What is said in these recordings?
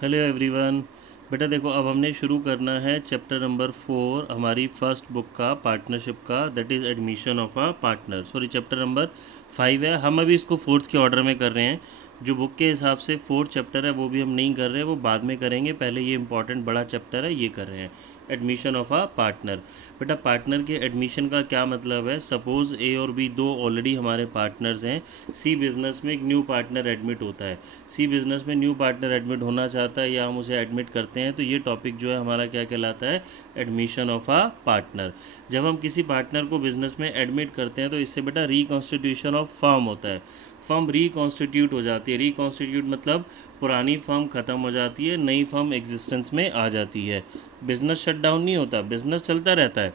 Hello everyone. बेटा देखो, अब हमने शुरू करना है चैप्टर नंबर 4 हमारी फर्स्ट बुक का, पार्टनरशिप का, that is admission of a partner. Sorry, chapter number 5 है। हम अभी इसको फोर्थ के ऑर्डर में कर रहे हैं। जो बुक के हिसाब से फोर्थ चैप्टर है वो भी हम नहीं कर रहे हैं, वो बाद में करेंगे। पहले ये इंपॉर्टेंट बड़ा चैप्टर है, ये कर रहे हैं, एडमिशन ऑफ अ पार्टनर। बेटा पार्टनर के एडमिशन का क्या मतलब है? सपोज़ ए और बी दो ऑलरेडी हमारे पार्टनर्स हैं। सी बिज़नेस में एक न्यू पार्टनर एडमिट होता है। सी बिज़नेस में न्यू पार्टनर एडमिट होना चाहता है या हम उसे एडमिट करते हैं, तो ये टॉपिक जो है हमारा क्या कहलाता है? Admission of a partner. जब हम किसी पार्टनर को बिज़नेस में एडमिट करते हैं तो इससे बेटा रिकॉन्स्टिट्यूशन ऑफ फर्म होता है। फर्म रिकॉन्स्टिट्यूट हो जाती है। रिकॉन्स्टिट्यूट मतलब पुरानी फर्म ख़त्म हो जाती है, नई फर्म एग्जिस्टेंस में आ जाती है। बिज़नेस शट डाउन नहीं होता, बिज़नेस चलता रहता है,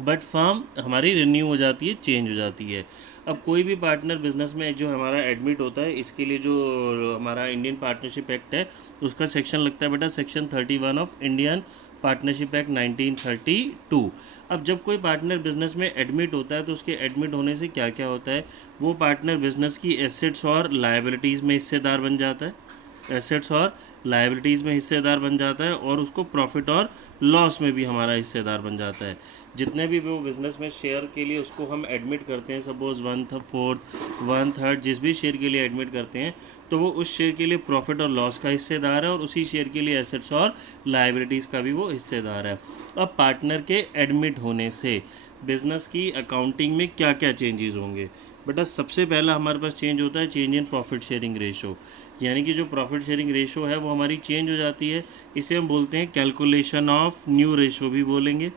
बट फर्म हमारी रिन्यू हो जाती है, चेंज हो जाती है। अब कोई भी पार्टनर बिजनेस में जो हमारा एडमिट होता है, इसके लिए जो हमारा इंडियन पार्टनरशिप एक्ट है उसका सेक्शन लगता है बेटा section 31 of Indian partnership act 1932। अब जब कोई पार्टनर बिजनेस में एडमिट होता है तो उसके एडमिट होने से क्या क्या होता है? वो पार्टनर बिजनेस की एसेट्स और लायबिलिटीज़ में हिस्सेदार बन जाता है। एसेट्स और लायबिलिटीज़ में हिस्सेदार बन जाता है और उसको प्रॉफिट और लॉस में भी हमारा हिस्सेदार बन जाता है। जितने भी वो बिज़नेस में शेयर के लिए उसको हम एडमिट करते हैं, सपोज़ 1/4 1/3 जिस भी शेयर के लिए एडमिट करते हैं, तो वो उस शेयर के लिए प्रॉफिट और लॉस का हिस्सेदार है और उसी शेयर के लिए एसेट्स और लायबिलिटीज़ का भी वो हिस्सेदार है। अब पार्टनर के एडमिट होने से बिज़नेस की अकाउंटिंग में क्या क्या चेंजेस होंगे? बेटा सबसे पहला हमारे पास चेंज होता है change in profit sharing ratio. यानी कि जो प्रॉफिट शेयरिंग रेशो है वो हमारी चेंज हो जाती है। इसे हम बोलते हैं कैलकुलेशन ऑफ न्यू रेशो भी बोलेंगे,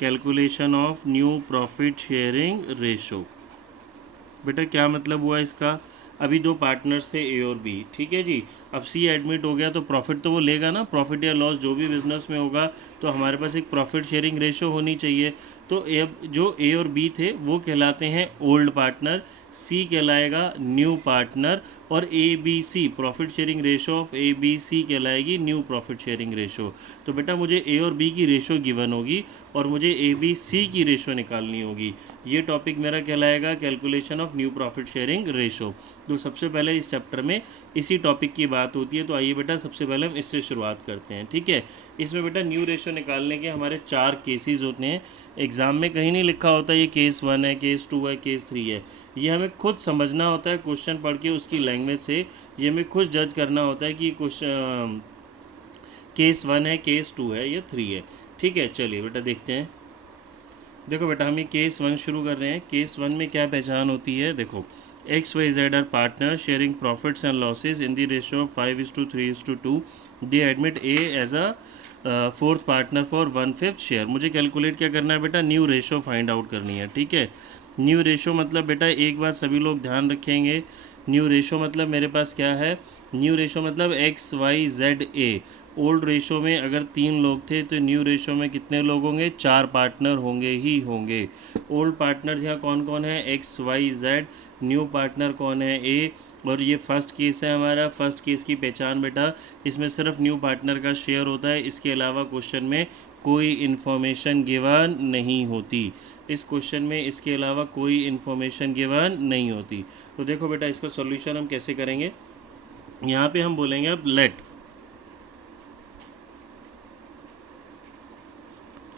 calculation of new profit sharing ratio. बेटा क्या मतलब हुआ इसका? अभी दो पार्टनर्स थे ए और बी, ठीक है जी। अब सी एडमिट हो गया तो प्रॉफिट तो वो लेगा ना, प्रॉफिट या लॉस जो भी बिजनेस में होगा, तो हमारे पास एक प्रॉफिट शेयरिंग रेशो होनी चाहिए। तो जो ए और बी थे वो कहलाते हैं ओल्ड पार्टनर, सी कहलाएगा न्यू पार्टनर, और A B C profit sharing ratio of A B C कहलाएगी न्यू प्रॉफिट शेयरिंग रेशो। तो बेटा मुझे ए और बी की रेशो गिवन होगी और मुझे ए बी सी की रेशो निकालनी होगी। ये टॉपिक मेरा कहलाएगा calculation of new profit sharing ratio. तो सबसे पहले इस चैप्टर में इसी टॉपिक की बात होती है। तो आइए बेटा सबसे पहले हम इससे शुरुआत करते हैं, ठीक है। इसमें बेटा न्यू रेशो निकालने के हमारे 4 केसेस होते हैं। एग्ज़ाम में कहीं नहीं लिखा होता ये केस 1 है, केस 2 है, केस 3 है। ये हमें खुद समझना होता है, क्वेश्चन पढ़ के उसकी लैंग्वेज से ये हमें खुद जज करना होता है कि क्वेश्चन केस 1 है, केस 2 है या 3 है, ठीक है। चलिए बेटा देखते हैं। देखो बेटा हम ये केस 1 शुरू कर रहे हैं। केस 1 में क्या पहचान होती है? देखो, X Y Z are partner sharing profits and losses in the ratio of 5:3:2। They admit A as a fourth partner for 1/5 share. मुझे कैलकुलेट क्या करना है बेटा? न्यू रेशो फाइंड आउट करनी है, ठीक है। न्यू रेशो मतलब बेटा एक बात सभी लोग ध्यान रखेंगे, न्यू रेशो मतलब मेरे पास क्या है? न्यू रेशो मतलब X Y Z A. Old ratio में अगर 3 लोग थे तो न्यू रेशो में कितने लोग होंगे? 4 पार्टनर होंगे ही होंगे। ओल्ड पार्टनर्स यहाँ कौन कौन है? X Y Z. New partner कौन है? ए। और ये फर्स्ट केस है हमारा। फर्स्ट केस की पहचान बेटा इसमें सिर्फ न्यू पार्टनर का शेयर होता है, इसके अलावा क्वेश्चन में कोई इन्फॉर्मेशन गिवन नहीं होती। इस क्वेश्चन में इसके अलावा कोई इन्फॉर्मेशन गिवन नहीं होती। तो देखो बेटा इसका सॉल्यूशन हम कैसे करेंगे। यहाँ पे हम बोलेंगे अब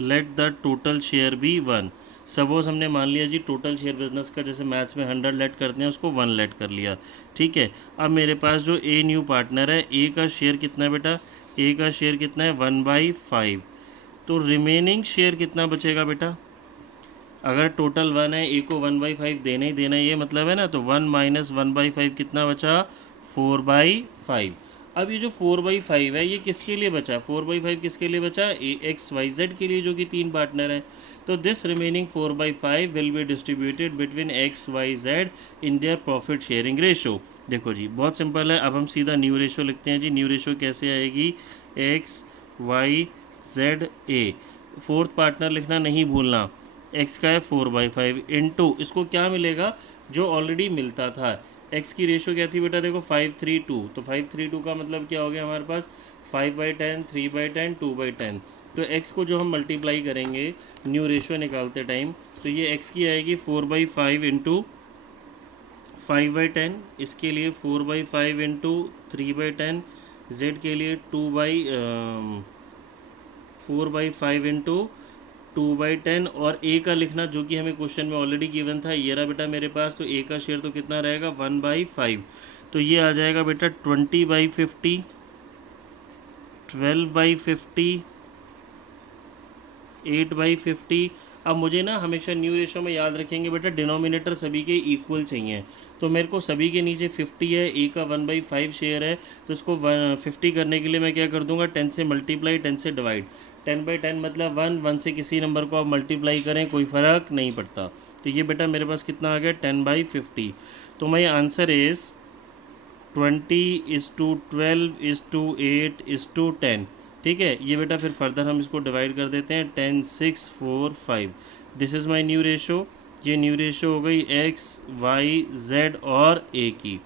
let the total share be 1। Suppose हमने मान लिया जी टोटल शेयर बिजनेस का, जैसे मैथ्स में 100 लेट करते हैं उसको 1 लेट कर लिया, ठीक है। अब मेरे पास जो ए न्यू पार्टनर है, ए का शेयर कितना है बेटा? ए का शेयर कितना है? 1/5। तो रिमेनिंग शेयर कितना बचेगा बेटा? अगर टोटल 1 है, ए को 1/5 देना ही देना, ये मतलब है ना। तो 1 - 1/5 कितना बचा? 4/5। अब ये जो 4/5 है ये किसके लिए बचा? 4/5 किसके लिए बचा? एक्स वाई जेड के लिए, जो कि 3 पार्टनर हैं। तो this remaining 4/5 will be distributed between X Y Z in their profit sharing ratio. देखो जी बहुत सिंपल है। अब हम सीधा न्यू रेशो लिखते हैं जी। न्यू रेशो कैसे आएगी? X Y Z A. Fourth partner लिखना नहीं भूलना। एक्स का है 4/5 इंटू इसको क्या मिलेगा? जो ऑलरेडी मिलता था। एक्स की रेशो क्या थी बेटा? देखो 5:3:2। तो 5:3:2 का मतलब क्या हो गया हमारे पास? 5/10, 3/10, 2/10। तो एक्स को जो हम मल्टीप्लाई करेंगे न्यू रेशो निकालते टाइम, तो ये एक्स की आएगी 4/5 इंटू 5/10। इसके लिए 4/5 इंटू 3/10। जेड के लिए 4/5 इंटू 2/10 और ए का लिखना जो कि हमें क्वेश्चन में ऑलरेडी गिवन था, ये रहा बेटा मेरे पास। तो ए का शेयर तो कितना रहेगा 1/5, तो ये आ जाएगा बेटा 20/50, 12/50, 8/50। अब मुझे ना हमेशा न्यू रेशो में याद रखेंगे बेटा डिनोमिनेटर सभी के इक्वल चाहिए, तो मेरे को सभी के नीचे 50 है, ए का 1/5 शेयर है, तो इसको 50 करने के लिए मैं क्या कर दूंगा 10 से मल्टीप्लाई 10 से डिवाइड, 10/10 मतलब 1 से किसी नंबर को आप मल्टीप्लाई करें कोई फ़र्क नहीं पड़ता। तो ये बेटा मेरे पास कितना आ गया 10/50। तो माई आंसर इज़ 20:12:8:10। ठीक है, ये बेटा फिर फर्दर हम इसको डिवाइड कर देते हैं 10 6 4 5। This is my new ratio. ये न्यू रेशो हो गई एक्स वाई जेड और ए की।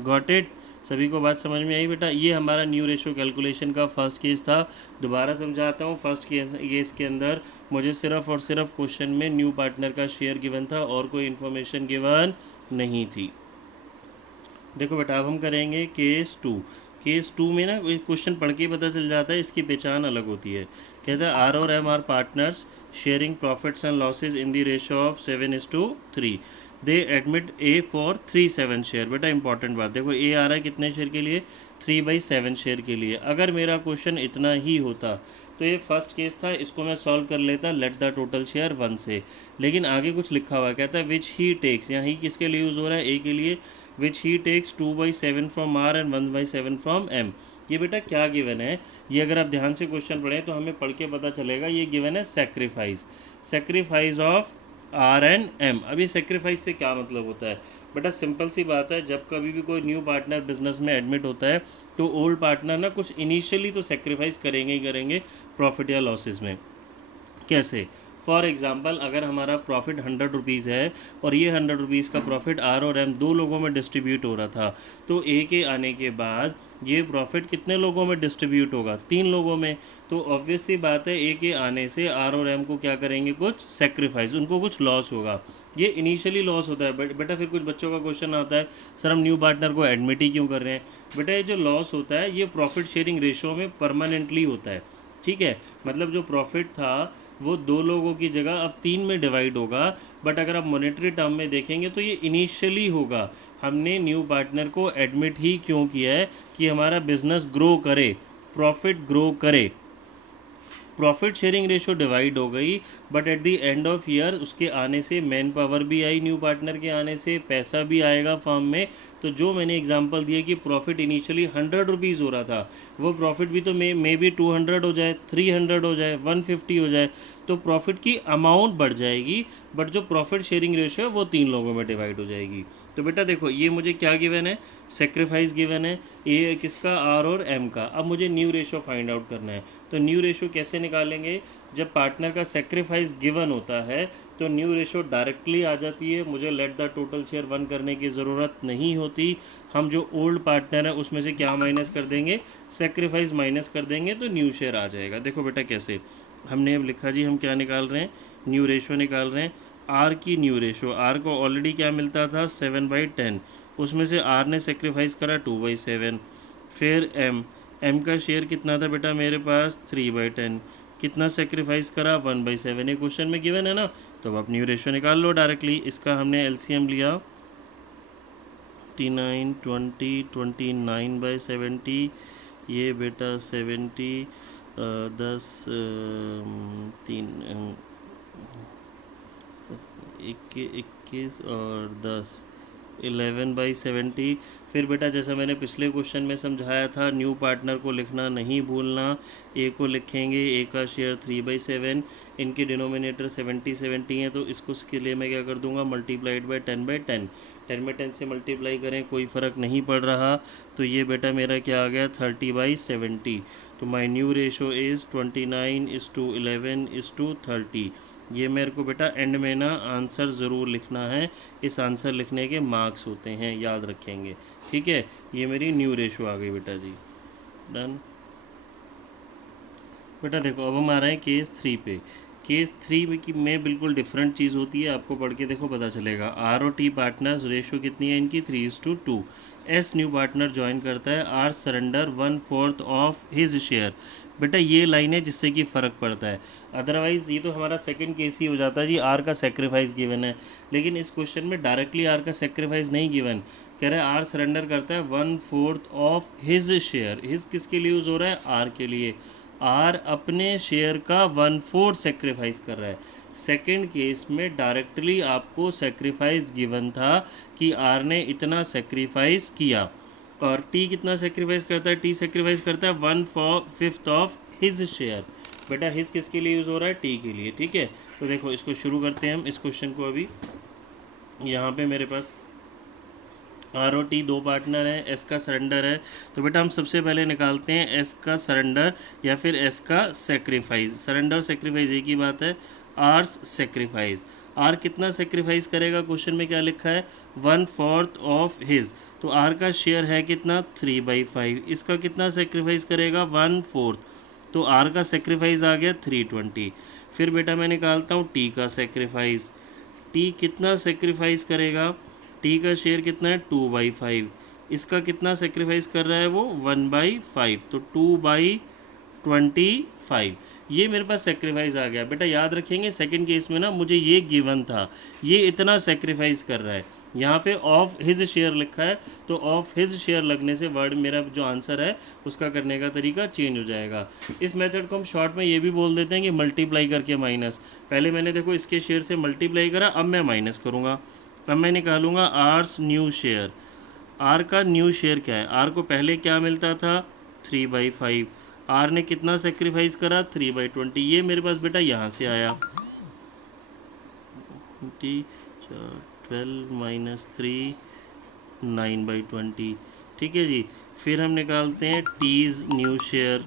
Got it? सभी को बात समझ में आई बेटा? ये हमारा न्यू रेशो कैलकुलेशन का फर्स्ट केस था। दोबारा समझाता हूँ, फर्स्ट केस के अंदर मुझे सिर्फ और सिर्फ क्वेश्चन में न्यू पार्टनर का शेयर गिवन था और कोई इन्फॉर्मेशन गिवन नहीं थी। देखो बेटा अब हम करेंगे केस 2। केस 2 में ना क्वेश्चन पढ़ के ही पता चल जाता है, इसकी पहचान अलग होती है। कहता है आर और M are partners sharing profits and losses in the ratio of 7:3। They admit A for 3/7 share. बेटा इंपॉर्टेंट बात देखो, ए आ रहा है कितने शेयर के लिए 3/7 शेयर के लिए। अगर मेरा क्वेश्चन इतना ही होता तो ये फर्स्ट केस था, इसको मैं सॉल्व कर लेता लेट द टोटल शेयर 1 से। लेकिन आगे कुछ लिखा हुआ है, कहता है विच ही टेक्स, यहाँ ही किसके लिए यूज़ हो रहा है ए के लिए, which he takes 2/7 from R and 1/7 from M. ये बेटा क्या गिवन है, ये अगर आप ध्यान से क्वेश्चन पढ़ें तो हमें पढ़ के पता चलेगा। ये गिवन है sacrifice, sacrifice of R and M. अब ये सेक्रीफाइस से क्या मतलब होता है बेटा? सिंपल सी बात है, जब कभी भी कोई न्यू पार्टनर बिजनेस में एडमिट होता है तो ओल्ड पार्टनर ना कुछ इनिशियली तो सेक्रीफाइस करेंगे ही करेंगे प्रॉफिट या लॉसेस में। कैसे? फॉर एग्ज़ाम्पल अगर हमारा प्रॉफिट 100 रुपीज़ है और ये 100 रुपीज़ का प्रॉफिट आर और एम दो लोगों में डिस्ट्रीब्यूट हो रहा था, तो ए के आने के बाद ये प्रॉफिट कितने लोगों में डिस्ट्रीब्यूट होगा? 3 लोगों में। तो ऑब्वियस सी बात है ए के आने से आर और एम को क्या करेंगे, कुछ सेक्रीफाइस, उनको कुछ लॉस होगा। ये इनिशियली लॉस होता है। बेटा फिर कुछ बच्चों का क्वेश्चन आता है सर हम न्यू पार्टनर को एडमिट ही क्यों कर रहे हैं? बेटा ये जो लॉस होता है ये प्रॉफिट शेयरिंग रेशो में परमानेंटली होता है। ठीक है, मतलब जो प्रॉफिट था वो 2 लोगों की जगह अब 3 में डिवाइड होगा। बट अगर आप मॉनेटरी टर्म में देखेंगे तो ये इनिशियली होगा। हमने न्यू पार्टनर को एडमिट ही क्यों किया है कि हमारा बिजनेस ग्रो करे, प्रॉफिट ग्रो करे। प्रॉफिट शेयरिंग रेशो डिवाइड हो गई, but at the end of year उसके आने से मैन पावर भी आई, न्यू पार्टनर के आने से पैसा भी आएगा फर्म में। तो जो मैंने एग्जांपल दिया कि प्रॉफिट इनिशियली 100 रुपीज़ हो रहा था, वो प्रॉफिट भी तो मे बी 200 हो जाए, 300 हो जाए, 150 हो जाए, तो प्रॉफिट की अमाउंट बढ़ जाएगी, बट जो प्रॉफिट शेयरिंग रेशो है वो 3 लोगों में डिवाइड हो जाएगी। तो बेटा देखो ये मुझे क्या गिवन है, सेक्रीफाइस गिवन है, ये किसका, आर और एम का। अब मुझे न्यू रेशो फाइंड आउट करना है। तो न्यू रेशो कैसे निकालेंगे? जब पार्टनर का सेक्रीफाइस गिवन होता है तो न्यू रेशो डायरेक्टली आ जाती है, मुझे लेट द टोटल शेयर 1 करने की ज़रूरत नहीं होती। हम जो ओल्ड पार्टनर है उसमें से क्या माइनस कर देंगे, सेक्रीफाइस माइनस कर देंगे, तो न्यू शेयर आ जाएगा। देखो बेटा कैसे हमने अब लिखा जी, हम क्या निकाल रहे हैं, न्यू रेशो निकाल रहे हैं। आर की न्यू रेशो, आर को ऑलरेडी क्या मिलता था 7/10, उसमें से आर ने सेक्रीफाइस करा 2/7। फिर एम का शेयर कितना था बेटा मेरे पास 3/10, कितना सेक्रीफाइस करा 1/7। ये क्वेश्चन में गिवन है ना, तो अब आप न्यू रेशो निकाल लो डायरेक्टली। इसका हमने एलसीएम लिया 59 20 29/70, ये बेटा 70 10 3 21 और 10 11/70। फिर बेटा जैसा मैंने पिछले क्वेश्चन में समझाया था, न्यू पार्टनर को लिखना नहीं भूलना। ए को लिखेंगे, ए का शेयर 3/7, इनके डिनोमिनेटर 70 हैं, तो इसके लिए मैं क्या कर दूंगा, मल्टीप्लाइड बाय 10/10। 10/10 से मल्टीप्लाई करें कोई फ़र्क नहीं पड़ रहा, तो ये बेटा मेरा क्या आ गया 30/70। तो माई न्यू रेशो इज़ 29:11:30। ये मेरे को बेटा एंड में ना आंसर ज़रूर लिखना है, इस आंसर लिखने के मार्क्स होते हैं, याद रखेंगे। ठीक है, ये मेरी न्यू रेशो आ गई बेटा जी, डन। बेटा देखो अब हम आ रहे हैं केस 3 पे। केस 3 में बिल्कुल डिफरेंट चीज़ होती है, आपको पढ़ के देखो पता चलेगा। आर और टी पार्टनर्स रेशो कितनी है इनकी 3:2। एस न्यू पार्टनर ज्वाइन करता है, R surrender 1/4 of his share. बेटा ये लाइन है जिससे कि फ़र्क पड़ता है, अदरवाइज़ ये तो हमारा सेकंड केस ही हो जाता है जी, आर का सेक्रीफाइस गिवन है, लेकिन इस क्वेश्चन में डायरेक्टली आर का सेक्रीफाइस नहीं गिवन, कह रहा है आर सरेंडर करता है 1/4 ऑफ हिज शेयर। हिज किसके लिए यूज़ हो रहा है? आर के लिए। आर अपने शेयर का 1/4 सेक्रीफाइस कर रहा है। सेकंड केस में डायरेक्टली आपको सेक्रीफाइस गिवन था कि आर ने इतना सेक्रीफाइस किया, और टी कितना सेक्रीफाइस करता है? टी सेक्रीफाइस करता है 1/5 ऑफ हिज शेयर। बेटा हिज किसके लिए यूज़ हो रहा है? टी के लिए। ठीक है, तो देखो इसको शुरू करते हैं हम इस क्वेश्चन को। अभी यहाँ पे मेरे पास आर और टी दो पार्टनर हैं, एस का सरेंडर है, तो बेटा हम सबसे पहले निकालते हैं एस का सरेंडर या फिर एस का सेक्रीफाइस। सरेंडर सेक्रीफाइस एक ही बात है, आर्स सेक्रीफाइस। आर कितना सेक्रीफाइस करेगा? क्वेश्चन में क्या लिखा है? 1/4 ऑफ हिज, तो आर का शेयर है कितना? 3/5। इसका कितना सेक्रीफाइस करेगा? 1/4, तो आर का सेक्रीफाइस आ गया 320। फिर बेटा मैं निकालता हूँ टी का सेक्रीफाइस। टी कितना सेक्रीफाइस करेगा? टी का शेयर कितना है? 2/5। इसका कितना सेक्रीफाइस कर रहा है वो? 1/5, तो 2/25। ये मेरे पास सेक्रीफाइस आ गया। बेटा याद रखेंगे सेकंड केस में ना मुझे ये गिवन था, ये इतना सेक्रीफाइस कर रहा है, यहाँ पे ऑफ हिज शेयर लिखा है, तो ऑफ हिज शेयर लगने से वर्ड मेरा जो आंसर है उसका करने का तरीका चेंज हो जाएगा। इस मेथड को हम शॉर्ट में ये भी बोल देते हैं कि मल्टीप्लाई करके माइनस। पहले मैंने देखो इसके शेयर से मल्टीप्लाई करा, अब मैं माइनस करूँगा। अब मैं निकालूंगा आर्स न्यू शेयर। आर का न्यू शेयर क्या है? आर को पहले क्या मिलता था? 3/5। आर ने कितना सेक्रीफाइस करा? 3/20। ये मेरे पास बेटा यहाँ से आया 12 - 3 9/20। ठीक है जी। फिर हम निकालते हैं टीज न्यू शेयर।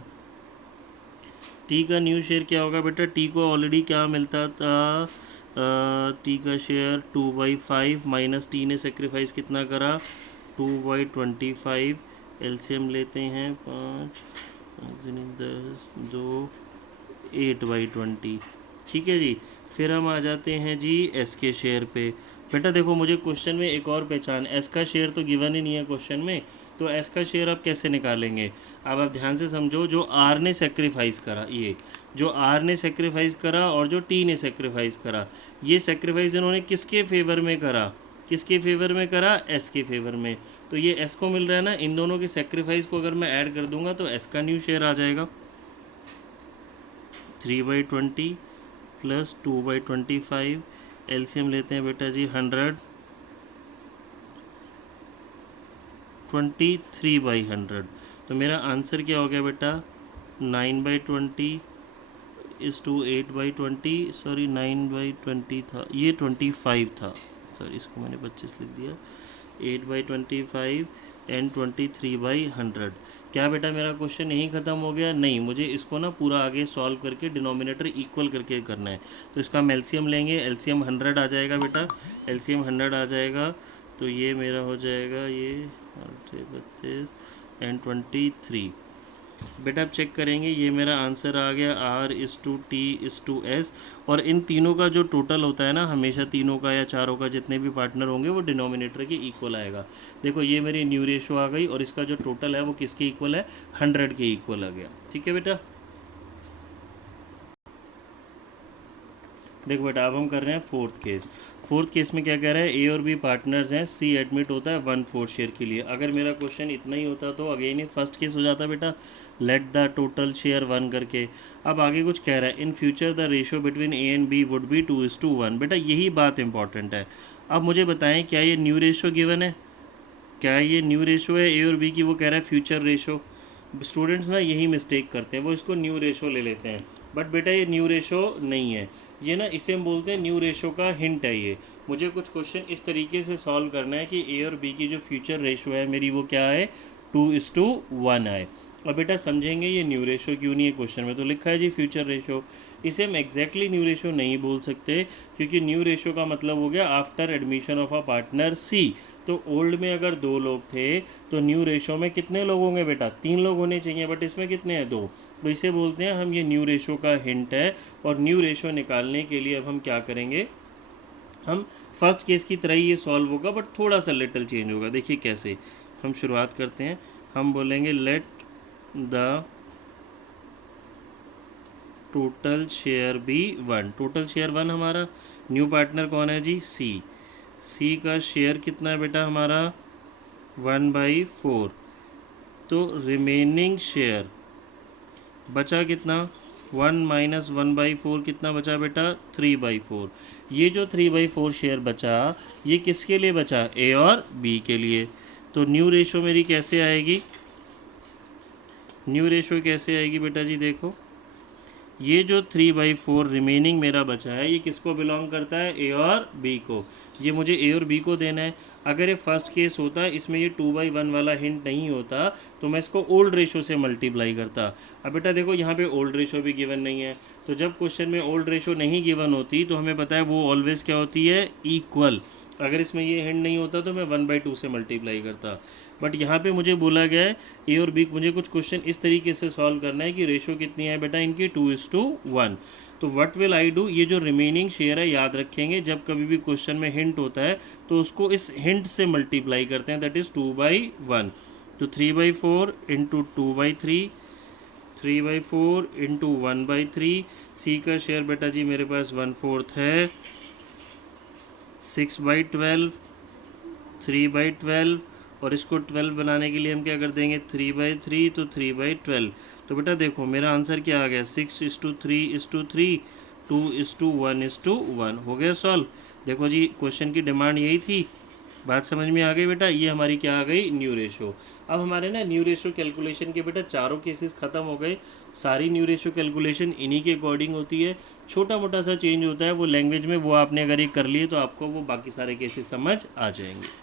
टी का न्यू शेयर क्या होगा बेटा? टी को ऑलरेडी क्या मिलता था? टी का शेयर 2/5 माइनस टी ने सेक्रीफाइस कितना करा? 2/25। एलसीएम लेते हैं 5 10 2 8/20। ठीक है जी। फिर हम आ जाते हैं जी एस के शेयर पे। बेटा देखो मुझे क्वेश्चन में एक और पहचान, एस का शेयर तो गिवन ही नहीं है क्वेश्चन में, तो एस का शेयर आप कैसे निकालेंगे? अब आप ध्यान से समझो, जो आर ने सेक्रीफाइस करा, ये जो आर ने सेक्रीफाइस करा और जो टी ने सेक्रीफाइस करा, ये सेक्रीफाइस इन्होंने किसके फेवर में करा? किसके फेवर में करा? एस के फेवर में। तो ये एस को मिल रहा है ना, इन दोनों के सेक्रीफाइस को अगर मैं ऐड कर दूंगा तो एस का न्यू शेयर आ जाएगा 3/20 प्लस 2/25। एलसीएम लेते हैं बेटा जी 100 23/100। तो मेरा आंसर क्या हो गया बेटा? 9/20 इस टू 8/20, सॉरी 9/20 था, ये 25 था, सॉरी इसको मैंने 25 लिख दिया। 8/25 एंड 23/100। क्या बेटा मेरा क्वेश्चन यहीं ख़त्म हो गया? नहीं, मुझे इसको ना पूरा आगे सॉल्व करके डिनोमिनेटर इक्वल करके करना है। तो इसका हम एलसीएम लेंगे, एलसीएम 100 आ जाएगा बेटा, एलसीएम 100 आ जाएगा, तो ये मेरा हो जाएगा ये 32 एंड 23। बेटा अब चेक करेंगे, ये मेरा आंसर आ गया R/T/S, और इन तीनों का जो टोटल होता है ना, हमेशा तीनों का या चारों का जितने भी पार्टनर होंगे वो डिनोमिनेटर के इक्वल आएगा। देखो ये मेरी न्यू रेशो आ गई और इसका जो टोटल है वो किसके इक्वल है? 100 के इक्वल आ गया। ठीक है बेटा, देखो बेटा अब हम कर रहे हैं फोर्थ केस। फोर्थ केस में क्या कह रहा है? ए और बी पार्टनर्स हैं, सी एडमिट होता है 1/4 शेयर के लिए। अगर मेरा क्वेश्चन इतना ही होता तो अगेन ही फर्स्ट केस हो जाता बेटा, लेट द टोटल शेयर 1 करके। अब आगे कुछ कह रहा है, in future the ratio between A and B would be 2:1। बेटा यही बात इंपॉर्टेंट है। अब मुझे बताएं क्या ये न्यू रेशियो गिवन है? क्या ये न्यू रेशियो है ए और बी की? वो कह रहा है फ्यूचर रेशो। स्टूडेंट्स ना यही मिस्टेक करते हैं, वो इसको न्यू रेशो ले लेते हैं, बट बेटा ये न्यू रेशो नहीं है, ये ना इसे हम बोलते हैं न्यू रेशो का हिंट है। ये मुझे कुछ क्वेश्चन इस तरीके से सॉल्व करना है कि ए और बी की जो फ्यूचर रेशो है मेरी वो क्या है? 2:1 आए। और बेटा समझेंगे ये न्यू रेशो क्यों नहीं है, क्वेश्चन में तो लिखा है जी फ्यूचर रेशो। इसे हम एग्जैक्टली न्यू रेशो नहीं बोल सकते, क्योंकि न्यू रेशो का मतलब हो गया after admission of a partner C. तो ओल्ड में अगर 2 लोग थे तो न्यू रेशो में कितने लोग होंगे बेटा? 3 लोग होने चाहिए, बट इसमें कितने हैं? 2। तो इसे बोलते हैं हम, ये न्यू रेशो का हिंट है। और न्यू रेशो निकालने के लिए अब हम क्या करेंगे? हम फर्स्ट केस की तरह ही ये सॉल्व होगा, बट थोड़ा सा लिटिल चेंज होगा। देखिए कैसे, हम शुरुआत करते हैं। हम बोलेंगे let the total share be 1। Total share 1 हमारा। न्यू पार्टनर कौन है जी? सी। सी का शेयर कितना है बेटा हमारा? 1/4। तो रिमेनिंग शेयर बचा कितना? 1 माइनस 1/4 कितना बचा बेटा? 3/4। ये जो 3/4 शेयर बचा ये किसके लिए बचा? ए और बी के लिए। तो न्यू रेशो मेरी कैसे आएगी? न्यू रेशो कैसे आएगी बेटा जी? देखो ये जो 3/4 रिमेनिंग मेरा बचा है ये किसको बिलोंग करता है? ए और बी को। ये मुझे ए और बी को देना है। अगर ये फर्स्ट केस होता इसमें ये 2/1 वाला हिंट नहीं होता तो मैं इसको ओल्ड रेशो से मल्टीप्लाई करता। अब बेटा देखो यहाँ पे ओल्ड रेशो भी गिवन नहीं है, तो जब क्वेश्चन में ओल्ड रेशो नहीं गिवन होती तो हमें पता है वो ऑलवेज क्या होती है? इक्वल। अगर इसमें ये हिंट नहीं होता तो मैं 1/2 से मल्टीप्लाई करता। बट यहाँ पे मुझे बोला गया है ए और बी, मुझे कुछ क्वेश्चन इस तरीके से सॉल्व करना है कि रेशो कितनी है बेटा इनकी? 2:1। तो व्हाट विल आई डू? ये जो रिमेनिंग शेयर है याद रखेंगे जब कभी भी क्वेश्चन में हिंट होता है तो उसको इस हिंट से मल्टीप्लाई करते हैं, दैट इज़ 2/1। तो 3/4 इंटू 2/3, 3/4 इंटू 1/3। सी का शेयर बेटा जी मेरे पास 1/4 है। 6/12, 3/12 और इसको 12 बनाने के लिए हम क्या कर देंगे? 3/3, तो 3/12। तो बेटा देखो मेरा आंसर क्या आ गया? 6:3:3, 2:1:1 हो गया सॉल्व। देखो जी क्वेश्चन की डिमांड यही थी। बात समझ में आ गई बेटा? ये हमारी क्या आ गई? New ratio. अब हमारे ना न्यू रेशो कैलकुलेशन के बेटा चारों केसेस ख़त्म हो गए। सारी न्यू रेशो कैलकुलेशन इन्हीं के अकॉर्डिंग होती है। छोटा मोटा सा चेंज होता है वो लैंग्वेज में, वो आपने अगर ये कर लिए तो आपको वो बाकी सारे केसेस समझ आ जाएंगे।